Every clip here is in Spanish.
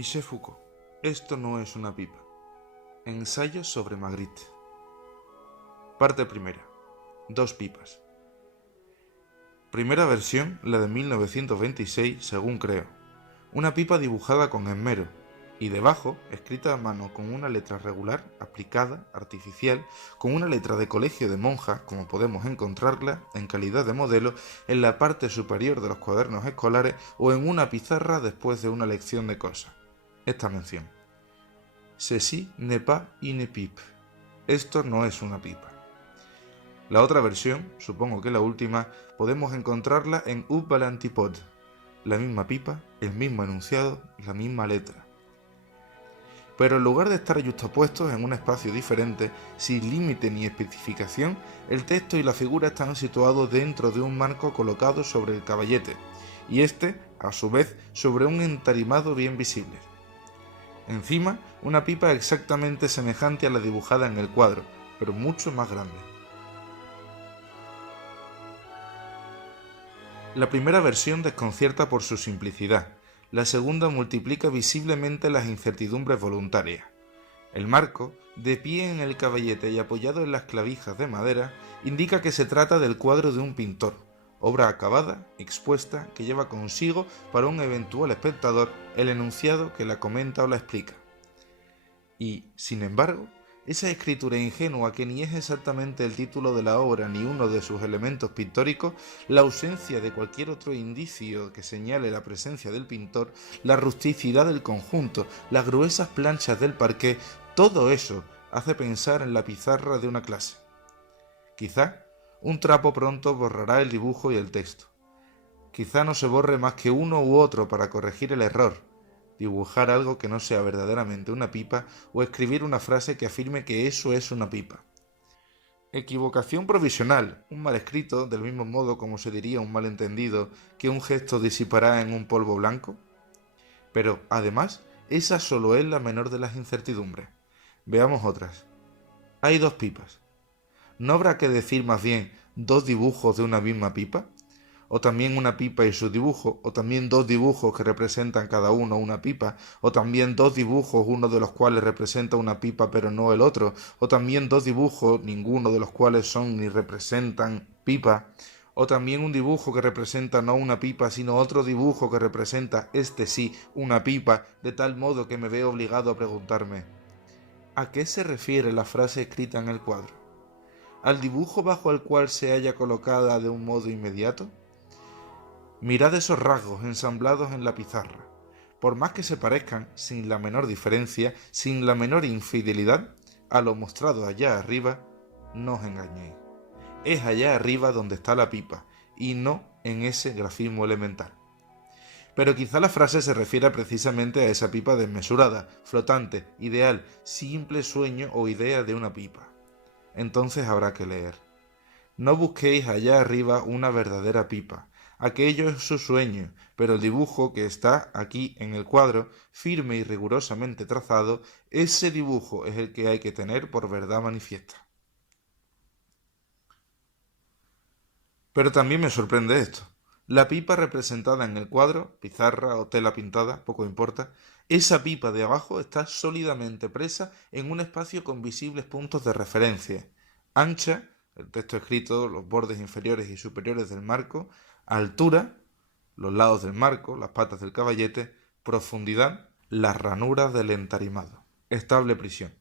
Michel Foucault. Esto no es una pipa. Ensayo sobre Magritte. Parte primera. Dos pipas. Primera versión, la de 1926, según creo. Una pipa dibujada con esmero, y debajo, escrita a mano con una letra regular, aplicada, artificial, con una letra de colegio de monjas, como podemos encontrarla, en calidad de modelo, en la parte superior de los cuadernos escolares o en una pizarra después de una lección de cosas. Esta mención. Ceci n'est pas une pipe. Esto no es una pipa. La otra versión, supongo que la última, podemos encontrarla en Up l'antipode. La misma pipa, el mismo enunciado, la misma letra. Pero en lugar de estar yuxtapuestos en un espacio diferente, sin límite ni especificación, el texto y la figura están situados dentro de un marco colocado sobre el caballete, y este, a su vez, sobre un entarimado bien visible. Encima, una pipa exactamente semejante a la dibujada en el cuadro, pero mucho más grande. La primera versión desconcierta por su simplicidad, la segunda multiplica visiblemente las incertidumbres voluntarias. El marco, de pie en el caballete y apoyado en las clavijas de madera, indica que se trata del cuadro de un pintor, obra acabada, expuesta, que lleva consigo para un eventual espectador el enunciado que la comenta o la explica. Y, sin embargo, esa escritura ingenua que ni es exactamente el título de la obra ni uno de sus elementos pictóricos, la ausencia de cualquier otro indicio que señale la presencia del pintor, la rusticidad del conjunto, las gruesas planchas del parqué, todo eso hace pensar en la pizarra de una clase. Quizá un trapo pronto borrará el dibujo y el texto. Quizá no se borre más que uno u otro para corregir el error, dibujar algo que no sea verdaderamente una pipa o escribir una frase que afirme que eso es una pipa. Equivocación provisional, un mal escrito, del mismo modo como se diría un malentendido que un gesto disipará en un polvo blanco. Pero, además, esa solo es la menor de las incertidumbres. Veamos otras. Hay dos pipas. ¿No habrá que decir más bien dos dibujos de una misma pipa? O también una pipa y su dibujo, o también dos dibujos que representan cada uno una pipa, o también dos dibujos, uno de los cuales representa una pipa pero no el otro, o también dos dibujos, ninguno de los cuales son ni representan pipa, o también un dibujo que representa no una pipa, sino otro dibujo que representa, este sí, una pipa, de tal modo que me veo obligado a preguntarme, ¿a qué se refiere la frase escrita en el cuadro? ¿Al dibujo bajo el cual se halla colocada de un modo inmediato? Mirad esos rasgos ensamblados en la pizarra. Por más que se parezcan, sin la menor diferencia, sin la menor infidelidad, a lo mostrado allá arriba, no os engañéis. Es allá arriba donde está la pipa, y no en ese grafismo elemental. Pero quizá la frase se refiera precisamente a esa pipa desmesurada, flotante, ideal, simple sueño o idea de una pipa. Entonces habrá que leer. No busquéis allá arriba una verdadera pipa. Aquello es su sueño, pero el dibujo que está aquí en el cuadro, firme y rigurosamente trazado, ese dibujo es el que hay que tener por verdad manifiesta. Pero también me sorprende esto. La pipa representada en el cuadro, pizarra o tela pintada, poco importa, esa pipa de abajo está sólidamente presa en un espacio con visibles puntos de referencia, ancha, el texto escrito, los bordes inferiores y superiores del marco, altura, los lados del marco, las patas del caballete, profundidad, las ranuras del entarimado. Estable prisión.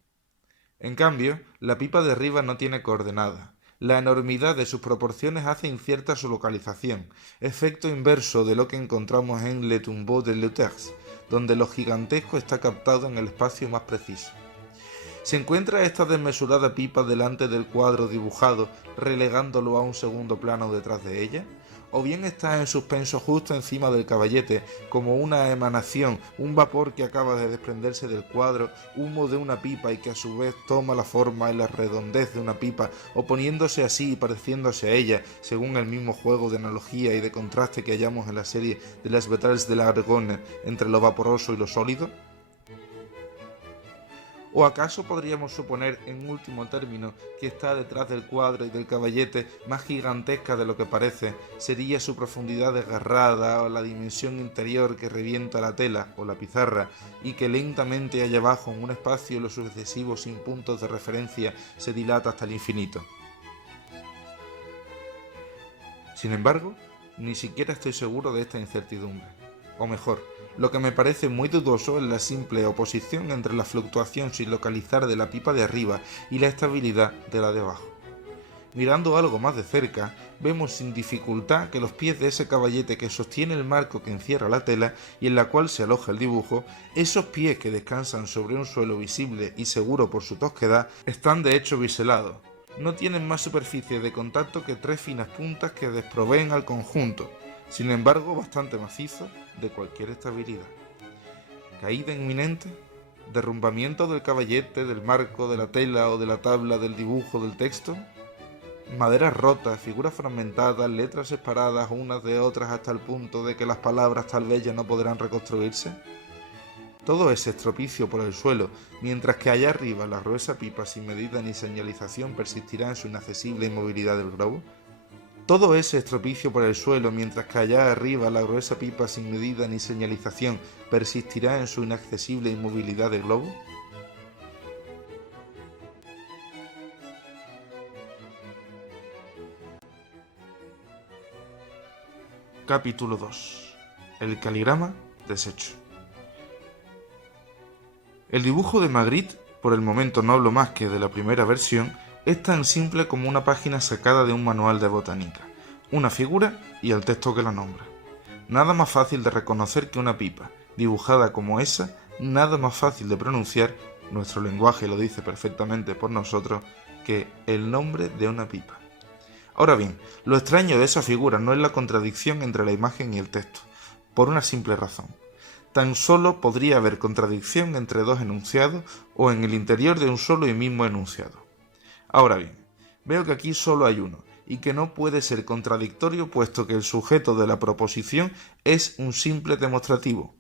En cambio, la pipa de arriba no tiene coordenadas. La enormidad de sus proporciones hace incierta su localización, efecto inverso de lo que encontramos en Le Tombeau de Luters, donde lo gigantesco está captado en el espacio más preciso. ¿Se encuentra esta desmesurada pipa delante del cuadro dibujado, relegándolo a un segundo plano detrás de ella? ¿O bien está en suspenso justo encima del caballete, como una emanación, un vapor que acaba de desprenderse del cuadro, humo de una pipa y que a su vez toma la forma y la redondez de una pipa, oponiéndose así y pareciéndose a ella, según el mismo juego de analogía y de contraste que hallamos en la serie de las Battles de la Argonne entre lo vaporoso y lo sólido? ¿O acaso podríamos suponer, en último término, que está detrás del cuadro y del caballete, más gigantesca de lo que parece, sería su profundidad desgarrada o la dimensión interior que revienta la tela o la pizarra y que lentamente allá abajo, en un espacio lo sucesivo sin puntos de referencia, se dilata hasta el infinito? Sin embargo, ni siquiera estoy seguro de esta incertidumbre. O mejor, lo que me parece muy dudoso es la simple oposición entre la fluctuación sin localizar de la pipa de arriba y la estabilidad de la de abajo. Mirando algo más de cerca, vemos sin dificultad que los pies de ese caballete que sostiene el marco que encierra la tela y en la cual se aloja el dibujo, esos pies que descansan sobre un suelo visible y seguro por su tosquedad, están de hecho biselados. No tienen más superficie de contacto que 3 finas puntas que desproveen al conjunto, sin embargo bastante macizo de cualquier estabilidad. ¿Caída inminente? ¿Derrumbamiento del caballete, del marco, de la tela o de la tabla del dibujo del texto? Maderas rotas, figuras fragmentadas, letras separadas unas de otras hasta el punto de que las palabras tal vez ya no podrán reconstruirse. Todo ese estropicio por el suelo, mientras que allá arriba la gruesa pipa sin medida ni señalización persistirá en su inaccesible inmovilidad del globo. Todo ese estropicio por el suelo, mientras que allá arriba la gruesa pipa sin medida ni señalización persistirá en su inaccesible inmovilidad del globo. Capítulo 2. El caligrama deshecho. El dibujo de Magritte, por el momento no hablo más que de la primera versión, es tan simple como una página sacada de un manual de botánica, una figura y el texto que la nombra. Nada más fácil de reconocer que una pipa, dibujada como esa, nada más fácil de pronunciar, nuestro lenguaje lo dice perfectamente por nosotros, que el nombre de una pipa. Ahora bien, lo extraño de esa figura no es la contradicción entre la imagen y el texto, por una simple razón. Tan solo podría haber contradicción entre dos enunciados o en el interior de un solo y mismo enunciado. Ahora bien, veo que aquí solo hay uno, y que no puede ser contradictorio puesto que el sujeto de la proposición es un simple demostrativo.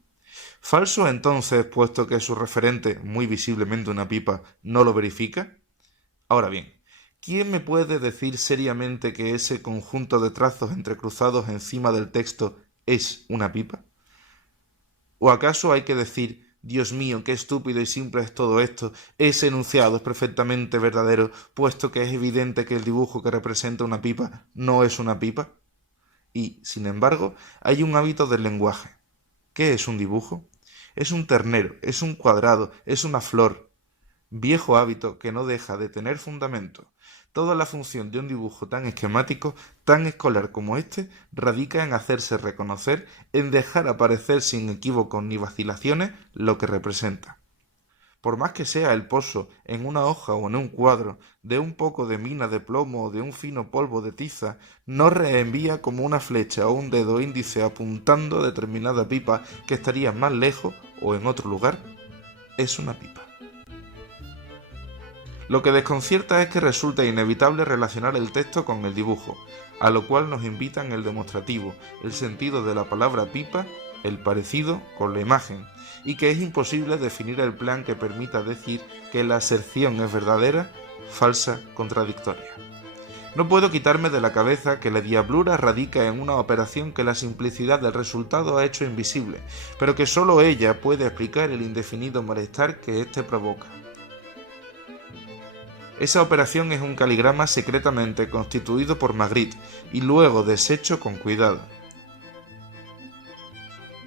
¿Falso entonces puesto que su referente, muy visiblemente una pipa, no lo verifica? Ahora bien, ¿quién me puede decir seriamente que ese conjunto de trazos entrecruzados encima del texto es una pipa? ¿O acaso hay que decir, Dios mío, qué estúpido y simple es todo esto, ese enunciado es perfectamente verdadero, puesto que es evidente que el dibujo que representa una pipa no es una pipa? Y, sin embargo, hay un hábito del lenguaje. ¿Qué es un dibujo? Es un ternero, es un cuadrado, es una flor. Viejo hábito que no deja de tener fundamento. Toda la función de un dibujo tan esquemático, tan escolar como este, radica en hacerse reconocer, en dejar aparecer sin equívocos ni vacilaciones lo que representa. Por más que sea el pozo, en una hoja o en un cuadro, de un poco de mina de plomo o de un fino polvo de tiza, no reenvía como una flecha o un dedo índice apuntando a determinada pipa que estaría más lejos o en otro lugar. Es una pipa. Lo que desconcierta es que resulta inevitable relacionar el texto con el dibujo, a lo cual nos invitan el demostrativo, el sentido de la palabra pipa, el parecido con la imagen, y que es imposible definir el plan que permita decir que la aserción es verdadera, falsa, contradictoria. No puedo quitarme de la cabeza que la diablura radica en una operación que la simplicidad del resultado ha hecho invisible, pero que sólo ella puede explicar el indefinido malestar que éste provoca. Esa operación es un caligrama secretamente constituido por Magritte y luego deshecho con cuidado.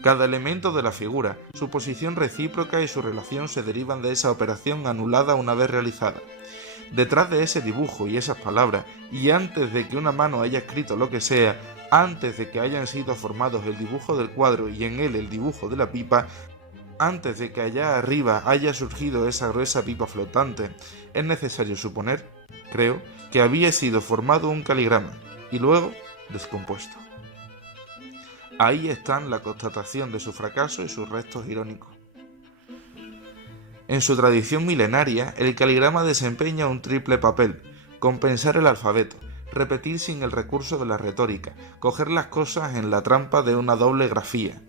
Cada elemento de la figura, su posición recíproca y su relación se derivan de esa operación anulada una vez realizada. Detrás de ese dibujo y esas palabras, y antes de que una mano haya escrito lo que sea, antes de que hayan sido formados el dibujo del cuadro y en él el dibujo de la pipa, antes de que allá arriba haya surgido esa gruesa pipa flotante, es necesario suponer, creo, que había sido formado un caligrama y luego descompuesto. Ahí están la constatación de su fracaso y sus restos irónicos. En su tradición milenaria, el caligrama desempeña un triple papel: compensar el alfabeto, repetir sin el recurso de la retórica, coger las cosas en la trampa de una doble grafía.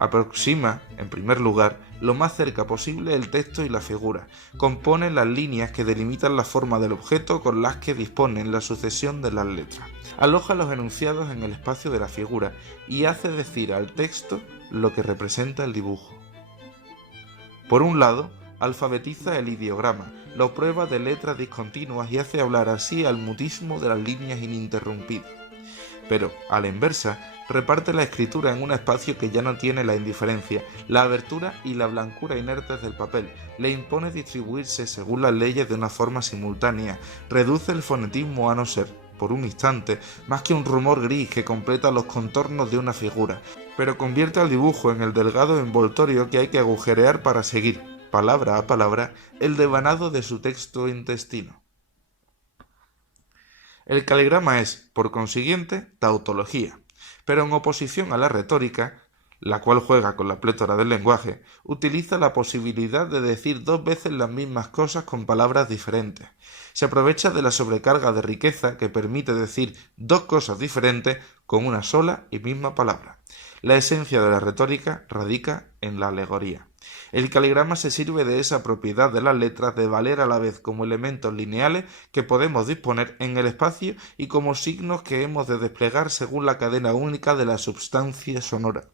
Aproxima, en primer lugar, lo más cerca posible el texto y la figura. Compone las líneas que delimitan la forma del objeto con las que disponen la sucesión de las letras. Aloja los enunciados en el espacio de la figura y hace decir al texto lo que representa el dibujo. Por un lado, alfabetiza el ideograma, lo prueba de letras discontinuas y hace hablar así al mutismo de las líneas ininterrumpidas. Pero, a la inversa, reparte la escritura en un espacio que ya no tiene la indiferencia, la abertura y la blancura inertes del papel, le impone distribuirse según las leyes de una forma simultánea, reduce el fonetismo a no ser, por un instante, más que un rumor gris que completa los contornos de una figura, pero convierte al dibujo en el delgado envoltorio que hay que agujerear para seguir, palabra a palabra, el devanado de su texto intestino. El caligrama es, por consiguiente, tautología, pero en oposición a la retórica, la cual juega con la plétora del lenguaje, utiliza la posibilidad de decir dos veces las mismas cosas con palabras diferentes. Se aprovecha de la sobrecarga de riqueza que permite decir dos cosas diferentes con una sola y misma palabra. La esencia de la retórica radica en la alegoría. El caligrama se sirve de esa propiedad de las letras de valer a la vez como elementos lineales que podemos disponer en el espacio y como signos que hemos de desplegar según la cadena única de la substancia sonora.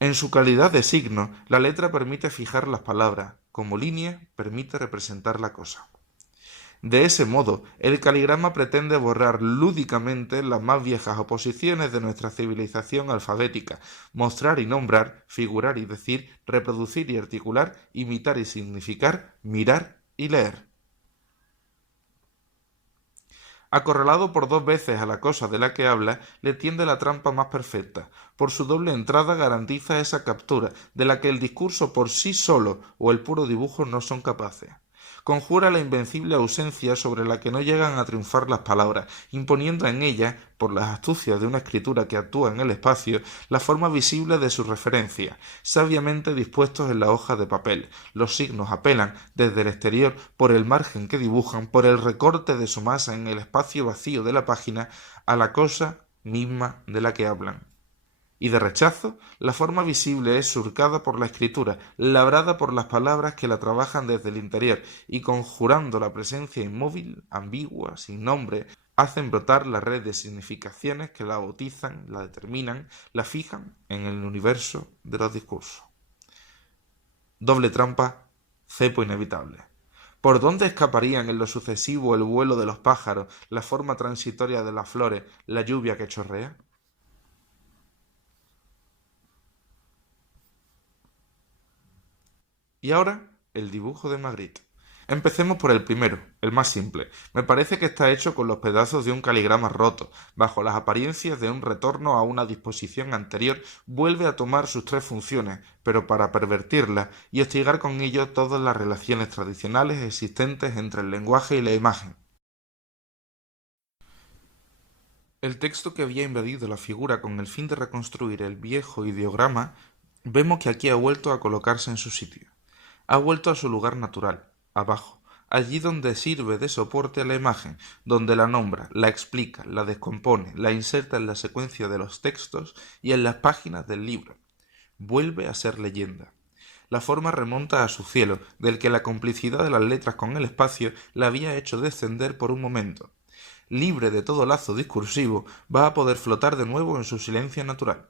En su calidad de signo, la letra permite fijar las palabras, como línea permite representar la cosa. De ese modo, el caligrama pretende borrar lúdicamente las más viejas oposiciones de nuestra civilización alfabética, mostrar y nombrar, figurar y decir, reproducir y articular, imitar y significar, mirar y leer. Acorralado por dos veces a la cosa de la que habla, le tiende la trampa más perfecta. Por su doble entrada garantiza esa captura, de la que el discurso por sí solo o el puro dibujo no son capaces. Conjura la invencible ausencia sobre la que no llegan a triunfar las palabras, imponiendo en ella, por las astucias de una escritura que actúa en el espacio, la forma visible de su referencia, sabiamente dispuestos en la hoja de papel. Los signos apelan, desde el exterior, por el margen que dibujan, por el recorte de su masa en el espacio vacío de la página, a la cosa misma de la que hablan. Y de rechazo, la forma visible es surcada por la escritura, labrada por las palabras que la trabajan desde el interior, y conjurando la presencia inmóvil, ambigua, sin nombre, hacen brotar la red de significaciones que la bautizan, la determinan, la fijan en el universo de los discursos. Doble trampa, cepo inevitable. ¿Por dónde escaparían en lo sucesivo el vuelo de los pájaros, la forma transitoria de las flores, la lluvia que chorrea? Y ahora, el dibujo de Magritte. Empecemos por el primero, el más simple. Me parece que está hecho con los pedazos de un caligrama roto. Bajo las apariencias de un retorno a una disposición anterior, vuelve a tomar sus tres funciones, pero para pervertirlas y hostigar con ello todas las relaciones tradicionales existentes entre el lenguaje y la imagen. El texto que había invadido la figura con el fin de reconstruir el viejo ideograma, vemos que aquí ha vuelto a colocarse en su sitio. Ha vuelto a su lugar natural, abajo, allí donde sirve de soporte a la imagen, donde la nombra, la explica, la descompone, la inserta en la secuencia de los textos y en las páginas del libro. Vuelve a ser leyenda. La forma remonta a su cielo, del que la complicidad de las letras con el espacio la había hecho descender por un momento. Libre de todo lazo discursivo, va a poder flotar de nuevo en su silencio natural.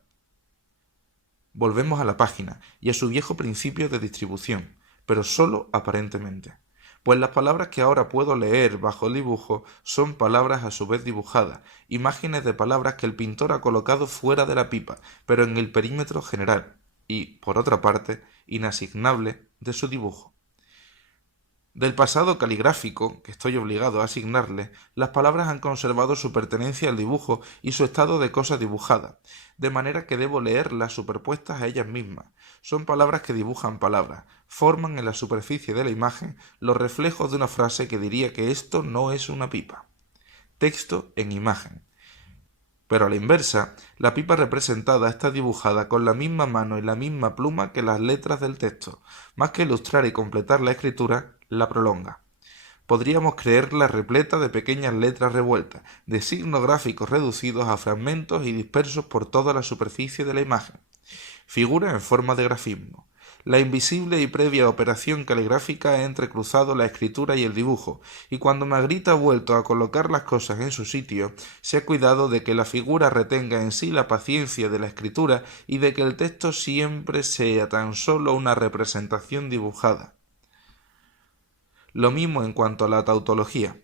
Volvemos a la página y a su viejo principio de distribución, pero sólo aparentemente, pues las palabras que ahora puedo leer bajo el dibujo son palabras a su vez dibujadas, imágenes de palabras que el pintor ha colocado fuera de la pipa, pero en el perímetro general y, por otra parte, inasignable de su dibujo. Del pasado caligráfico, que estoy obligado a asignarle, las palabras han conservado su pertenencia al dibujo y su estado de cosa dibujada, de manera que debo leerlas superpuestas a ellas mismas. Son palabras que dibujan palabras, forman en la superficie de la imagen los reflejos de una frase que diría que esto no es una pipa. Texto en imagen. Pero a la inversa, la pipa representada está dibujada con la misma mano y la misma pluma que las letras del texto. Más que ilustrar y completar la escritura, la prolonga. Podríamos creerla repleta de pequeñas letras revueltas, de signos gráficos reducidos a fragmentos y dispersos por toda la superficie de la imagen. figura en forma de grafismo. La invisible y previa operación caligráfica ha entrecruzado la escritura y el dibujo, y cuando Magritte ha vuelto a colocar las cosas en su sitio, se ha cuidado de que la figura retenga en sí la paciencia de la escritura y de que el texto siempre sea tan solo una representación dibujada. Lo mismo en cuanto a la tautología.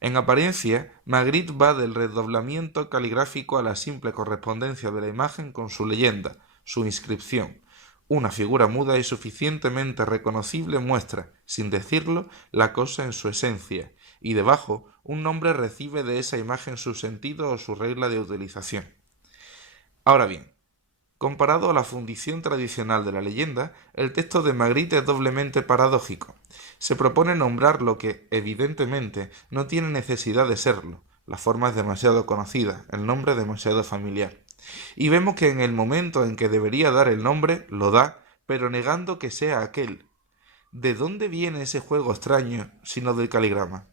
En apariencia, Magritte va del redoblamiento caligráfico a la simple correspondencia de la imagen con su leyenda, su inscripción. Una figura muda y suficientemente reconocible muestra, sin decirlo, la cosa en su esencia, y debajo un nombre recibe de esa imagen su sentido o su regla de utilización. Ahora bien, comparado a la fundición tradicional de la leyenda, el texto de Magritte es doblemente paradójico. Se propone nombrar lo que, evidentemente, no tiene necesidad de serlo. La forma es demasiado conocida, el nombre demasiado familiar. Y vemos que en el momento en que debería dar el nombre, lo da, pero negando que sea aquel. ¿De dónde viene ese juego extraño, sino del caligrama?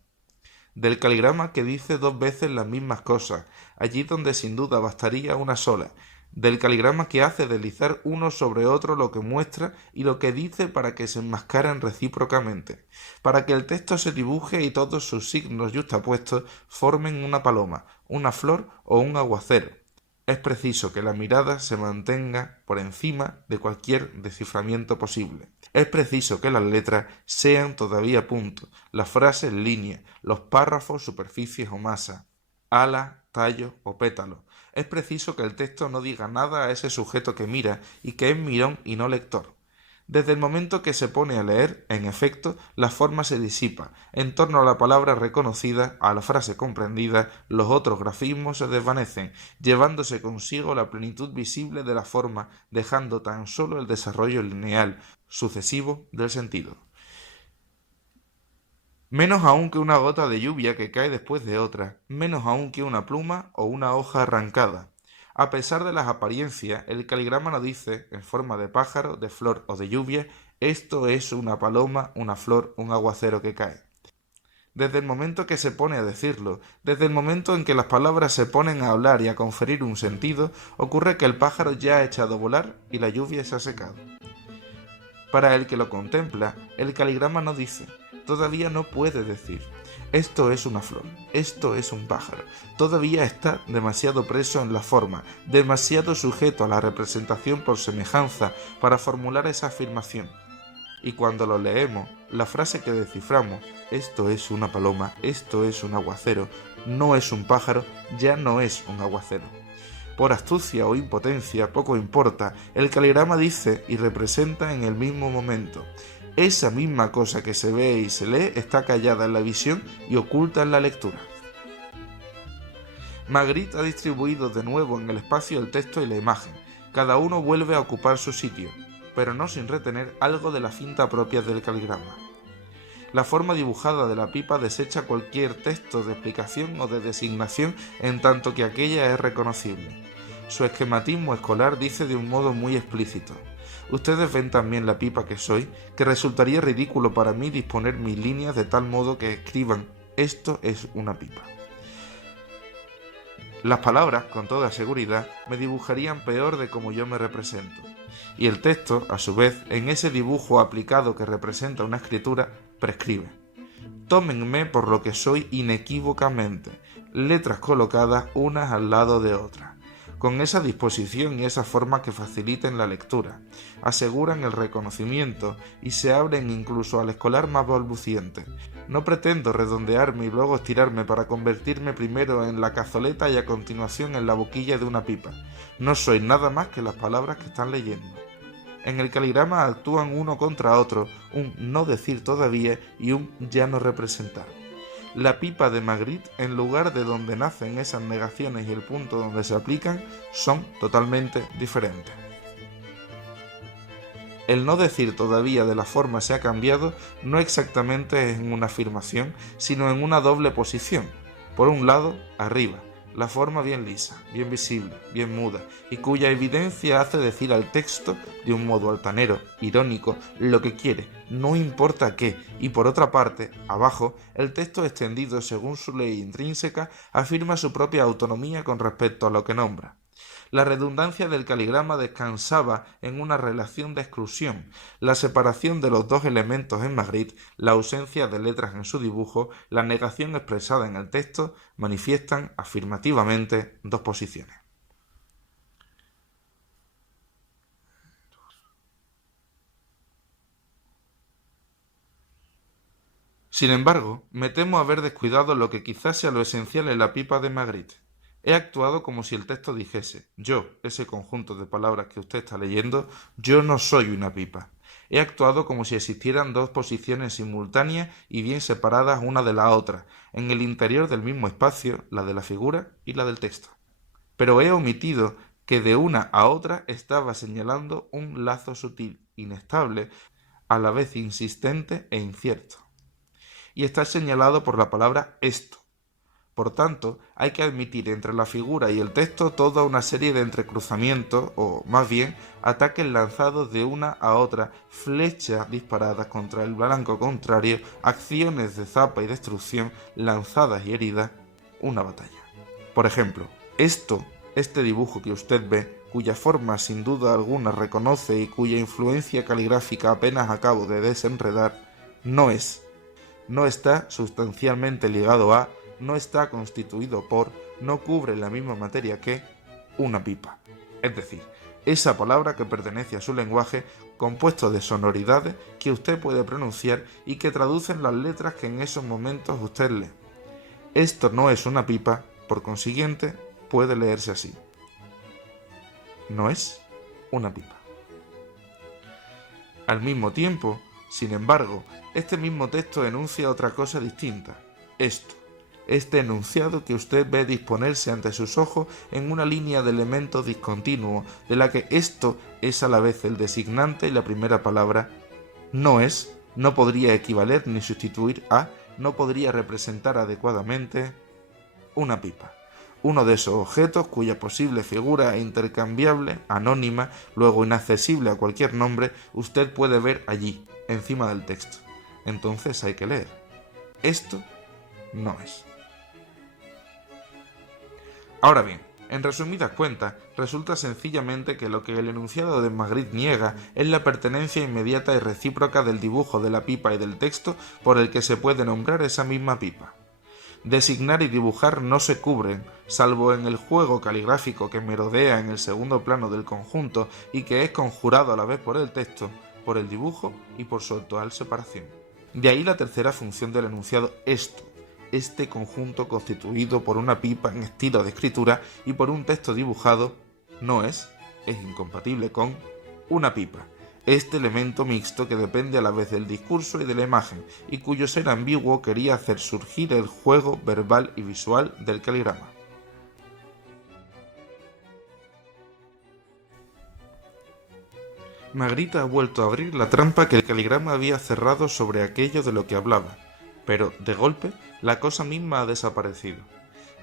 Del caligrama que dice dos veces las mismas cosas, allí donde sin duda bastaría una sola, del caligrama que hace deslizar uno sobre otro lo que muestra y lo que dice para que se enmascaren recíprocamente, para que el texto se dibuje y todos sus signos yuxtapuestos formen una paloma, una flor o un aguacero. Es preciso que la mirada se mantenga por encima de cualquier desciframiento posible. Es preciso que las letras sean todavía puntos, las frases líneas, los párrafos superficies o masa, ala, tallo o pétalo. Es preciso que el texto no diga nada a ese sujeto que mira y que es mirón y no lector. Desde el momento que se pone a leer, en efecto, la forma se disipa. En torno a la palabra reconocida, a la frase comprendida, los otros grafismos se desvanecen, llevándose consigo la plenitud visible de la forma, dejando tan solo el desarrollo lineal, sucesivo del sentido. Menos aún que una gota de lluvia que cae después de otra, menos aún que una pluma o una hoja arrancada. A pesar de las apariencias, el caligrama no dice, en forma de pájaro, de flor o de lluvia, esto es una paloma, una flor, un aguacero que cae. Desde el momento que se pone a decirlo, desde el momento en que las palabras se ponen a hablar y a conferir un sentido, ocurre que el pájaro ya ha echado a volar y la lluvia se ha secado. Para el que lo contempla, el caligrama no dice, todavía no puede decir, esto es una flor, esto es un pájaro. Todavía está demasiado preso en la forma, demasiado sujeto a la representación por semejanza para formular esa afirmación. Y cuando lo leemos, la frase que desciframos, esto es una paloma, esto es un aguacero, no es un pájaro, ya no es un aguacero. Por astucia o impotencia, poco importa, el caligrama dice y representa en el mismo momento. Esa misma cosa que se ve y se lee está callada en la visión y oculta en la lectura. Magritte ha distribuido de nuevo en el espacio el texto y la imagen. Cada uno vuelve a ocupar su sitio, pero no sin retener algo de la finta propia del caligrama. La forma dibujada de la pipa desecha cualquier texto de explicación o de designación en tanto que aquella es reconocible. Su esquematismo escolar dice de un modo muy explícito: ustedes ven también la pipa que soy, que resultaría ridículo para mí disponer mis líneas de tal modo que escriban esto es una pipa. Las palabras, con toda seguridad, me dibujarían peor de como yo me represento. Y el texto, a su vez, en ese dibujo aplicado que representa una escritura, prescribe. Tómenme por lo que soy inequívocamente, letras colocadas unas al lado de otras, con esa disposición y esa forma que faciliten la lectura, aseguran el reconocimiento y se abren incluso al escolar más balbuciente. No pretendo redondearme y luego estirarme para convertirme primero en la cazoleta y a continuación en la boquilla de una pipa. No soy nada más que las palabras que están leyendo. En el caligrama actúan uno contra otro, un no decir todavía y un ya no representar. La pipa de Magritte, en lugar de donde nacen esas negaciones y el punto donde se aplican, son totalmente diferentes. El no decir todavía de la forma se ha cambiado no exactamente en una afirmación, sino en una doble posición. Por un lado, arriba, la forma bien lisa, bien visible, bien muda, y cuya evidencia hace decir al texto, de un modo altanero, irónico, lo que quiere, no importa qué, y por otra parte, abajo, el texto extendido según su ley intrínseca afirma su propia autonomía con respecto a lo que nombra. La redundancia del caligrama descansaba en una relación de exclusión. La separación de los dos elementos en Magritte, la ausencia de letras en su dibujo, la negación expresada en el texto, manifiestan afirmativamente dos posiciones. Sin embargo, me temo haber descuidado lo que quizás sea lo esencial en la pipa de Magritte. He actuado como si el texto dijese, yo, ese conjunto de palabras que usted está leyendo, yo no soy una pipa. He actuado como si existieran dos posiciones simultáneas y bien separadas una de la otra, en el interior del mismo espacio, la de la figura y la del texto. Pero he omitido que de una a otra estaba señalando un lazo sutil, inestable, a la vez insistente e incierto. Y está señalado por la palabra esto. Por tanto, hay que admitir entre la figura y el texto toda una serie de entrecruzamientos, o más bien, ataques lanzados de una a otra, flechas disparadas contra el blanco contrario, acciones de zapa y destrucción, lanzadas y heridas, una batalla. Por ejemplo, este dibujo que usted ve, cuya forma sin duda alguna reconoce y cuya influencia caligráfica apenas acabo de desenredar, no está sustancialmente ligado a, no está constituido por, no cubre la misma materia que una pipa. Es decir, esa palabra que pertenece a su lenguaje, compuesto de sonoridades que usted puede pronunciar y que traducen las letras que en esos momentos usted lee. Esto no es una pipa, por consiguiente, puede leerse así. No es una pipa. Al mismo tiempo, sin embargo, este mismo texto enuncia otra cosa distinta. Este enunciado que usted ve disponerse ante sus ojos en una línea de elementos discontinuos, de la que esto es a la vez el designante y la primera palabra, no podría equivaler ni sustituir a, no podría representar adecuadamente una pipa. Uno de esos objetos cuya posible figura intercambiable, anónima, luego inaccesible a cualquier nombre, usted puede ver allí, encima del texto. Entonces hay que leer. Esto no es. Ahora bien, en resumidas cuentas, resulta sencillamente que lo que el enunciado de Magritte niega es la pertenencia inmediata y recíproca del dibujo de la pipa y del texto por el que se puede nombrar esa misma pipa. Designar y dibujar no se cubren, salvo en el juego caligráfico que merodea en el segundo plano del conjunto y que es conjurado a la vez por el texto, por el dibujo y por su actual separación. De ahí la tercera función del enunciado esto, este conjunto constituido por una pipa en estilo de escritura y por un texto dibujado, es incompatible con una pipa. Este elemento mixto que depende a la vez del discurso y de la imagen, y cuyo ser ambiguo quería hacer surgir el juego verbal y visual del caligrama. Magritte ha vuelto a abrir la trampa que el caligrama había cerrado sobre aquello de lo que hablaba, pero, de golpe, la cosa misma ha desaparecido.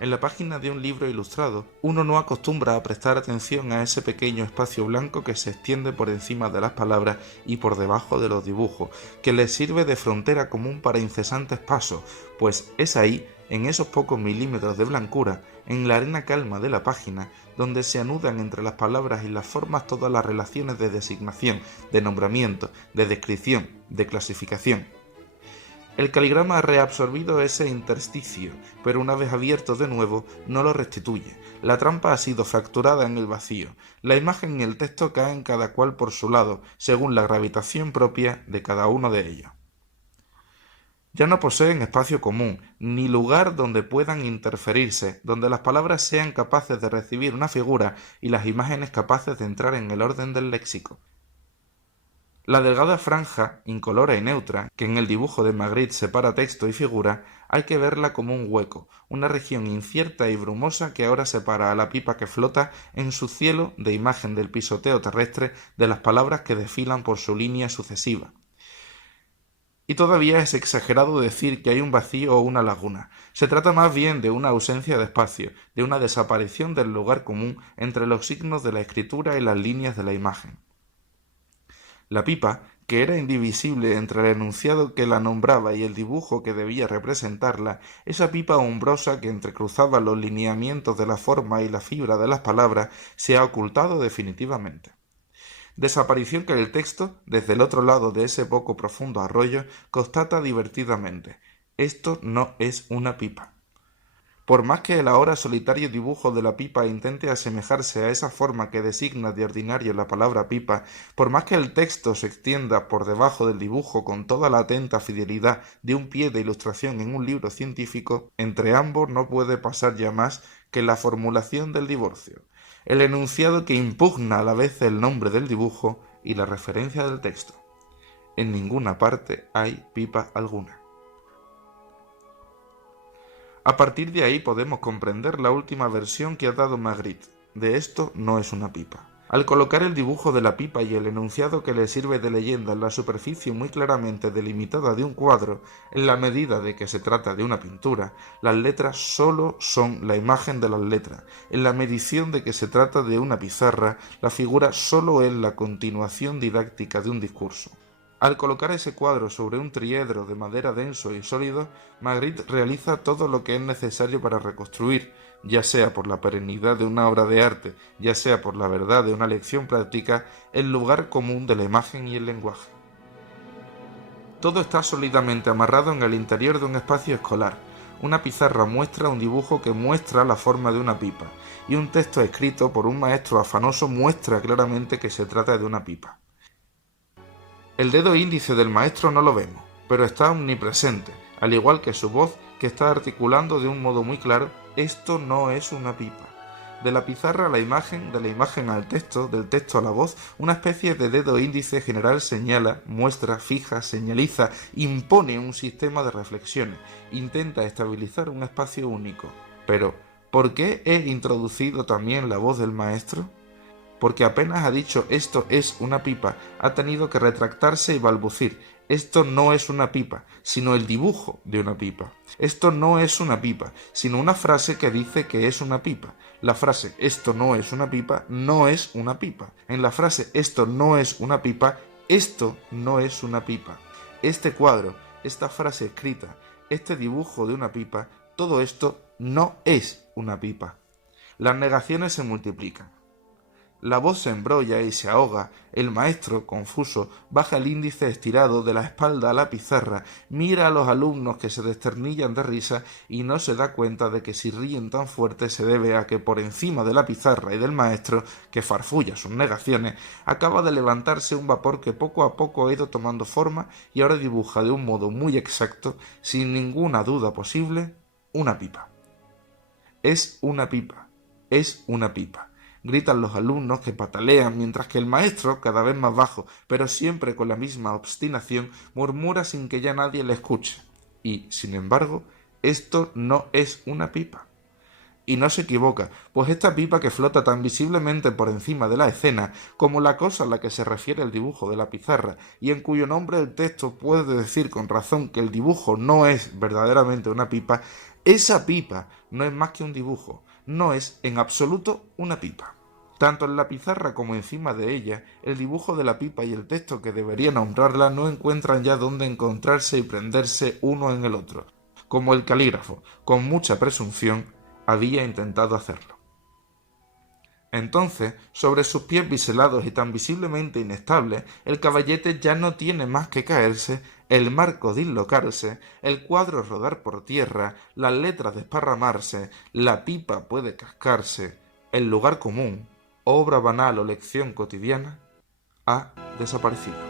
En la página de un libro ilustrado, uno no acostumbra a prestar atención a ese pequeño espacio blanco que se extiende por encima de las palabras y por debajo de los dibujos, que les sirve de frontera común para incesantes pasos, pues es ahí, en esos pocos milímetros de blancura, en la arena calma de la página, donde se anudan entre las palabras y las formas todas las relaciones de designación, de nombramiento, de descripción, de clasificación. El caligrama ha reabsorbido ese intersticio, pero una vez abierto de nuevo, no lo restituye. La trampa ha sido fracturada en el vacío. La imagen y el texto caen cada cual por su lado, según la gravitación propia de cada uno de ellos. Ya no poseen espacio común, ni lugar donde puedan interferirse, donde las palabras sean capaces de recibir una figura y las imágenes capaces de entrar en el orden del léxico. La delgada franja, incolora y neutra, que en el dibujo de Magritte separa texto y figura, hay que verla como un hueco, una región incierta y brumosa que ahora separa a la pipa que flota en su cielo de imagen del pisoteo terrestre de las palabras que desfilan por su línea sucesiva. Y todavía es exagerado decir que hay un vacío o una laguna. Se trata más bien de una ausencia de espacio, de una desaparición del lugar común entre los signos de la escritura y las líneas de la imagen. La pipa, que era indivisible entre el enunciado que la nombraba y el dibujo que debía representarla, esa pipa umbrosa que entrecruzaba los lineamientos de la forma y la fibra de las palabras, se ha ocultado definitivamente. Desaparición que el texto, desde el otro lado de ese poco profundo arroyo, constata divertidamente. Esto no es una pipa. Por más que el ahora solitario dibujo de la pipa intente asemejarse a esa forma que designa de ordinario la palabra pipa, por más que el texto se extienda por debajo del dibujo con toda la atenta fidelidad de un pie de ilustración en un libro científico, entre ambos no puede pasar ya más que la formulación del divorcio, el enunciado que impugna a la vez el nombre del dibujo y la referencia del texto. En ninguna parte hay pipa alguna. A partir de ahí podemos comprender la última versión que ha dado Magritte, de esto no es una pipa. Al colocar el dibujo de la pipa y el enunciado que le sirve de leyenda en la superficie muy claramente delimitada de un cuadro, en la medida de que se trata de una pintura, las letras sólo son la imagen de las letras. En la medición de que se trata de una pizarra, la figura sólo es la continuación didáctica de un discurso. Al colocar ese cuadro sobre un triedro de madera denso y sólido, Magritte realiza todo lo que es necesario para reconstruir, ya sea por la perennidad de una obra de arte, ya sea por la verdad de una lección práctica, el lugar común de la imagen y el lenguaje. Todo está sólidamente amarrado en el interior de un espacio escolar. Una pizarra muestra un dibujo que muestra la forma de una pipa, y un texto escrito por un maestro afanoso muestra claramente que se trata de una pipa. El dedo índice del maestro no lo vemos, pero está omnipresente, al igual que su voz que está articulando de un modo muy claro, esto no es una pipa. De la pizarra a la imagen, de la imagen al texto, del texto a la voz, una especie de dedo índice general señala, muestra, fija, señaliza, impone un sistema de reflexiones, intenta estabilizar un espacio único. Pero, ¿por qué he introducido también la voz del maestro? Porque apenas ha dicho esto es una pipa, ha tenido que retractarse y balbucir. Esto no es una pipa, sino el dibujo de una pipa. Esto no es una pipa, sino una frase que dice que es una pipa. La frase esto no es una pipa no es una pipa. En la frase esto no es una pipa, esto no es una pipa. Este cuadro, esta frase escrita, este dibujo de una pipa, todo esto no es una pipa. Las negaciones se multiplican. La voz se embrolla y se ahoga. El maestro, confuso, baja el índice estirado de la espalda a la pizarra, mira a los alumnos que se desternillan de risa y no se da cuenta de que si ríen tan fuerte se debe a que por encima de la pizarra y del maestro, que farfulla sus negaciones, acaba de levantarse un vapor que poco a poco ha ido tomando forma y ahora dibuja de un modo muy exacto, sin ninguna duda posible, una pipa. Es una pipa. Es una pipa. Gritan los alumnos que patalean, mientras que el maestro, cada vez más bajo, pero siempre con la misma obstinación, murmura sin que ya nadie le escuche. Y, sin embargo, esto no es una pipa. Y no se equivoca, pues esta pipa que flota tan visiblemente por encima de la escena, como la cosa a la que se refiere el dibujo de la pizarra, y en cuyo nombre el texto puede decir con razón que el dibujo no es verdaderamente una pipa, esa pipa no es más que un dibujo, no es en absoluto una pipa. Tanto en la pizarra como encima de ella, el dibujo de la pipa y el texto que debería nombrarla no encuentran ya dónde encontrarse y prenderse uno en el otro, como el calígrafo, con mucha presunción, había intentado hacerlo. Entonces, sobre sus pies biselados y tan visiblemente inestables, el caballete ya no tiene más que caerse, el marco dislocarse, el cuadro rodar por tierra, las letras desparramarse, la pipa puede cascarse, el lugar común, obra banal o lección cotidiana, ha desaparecido.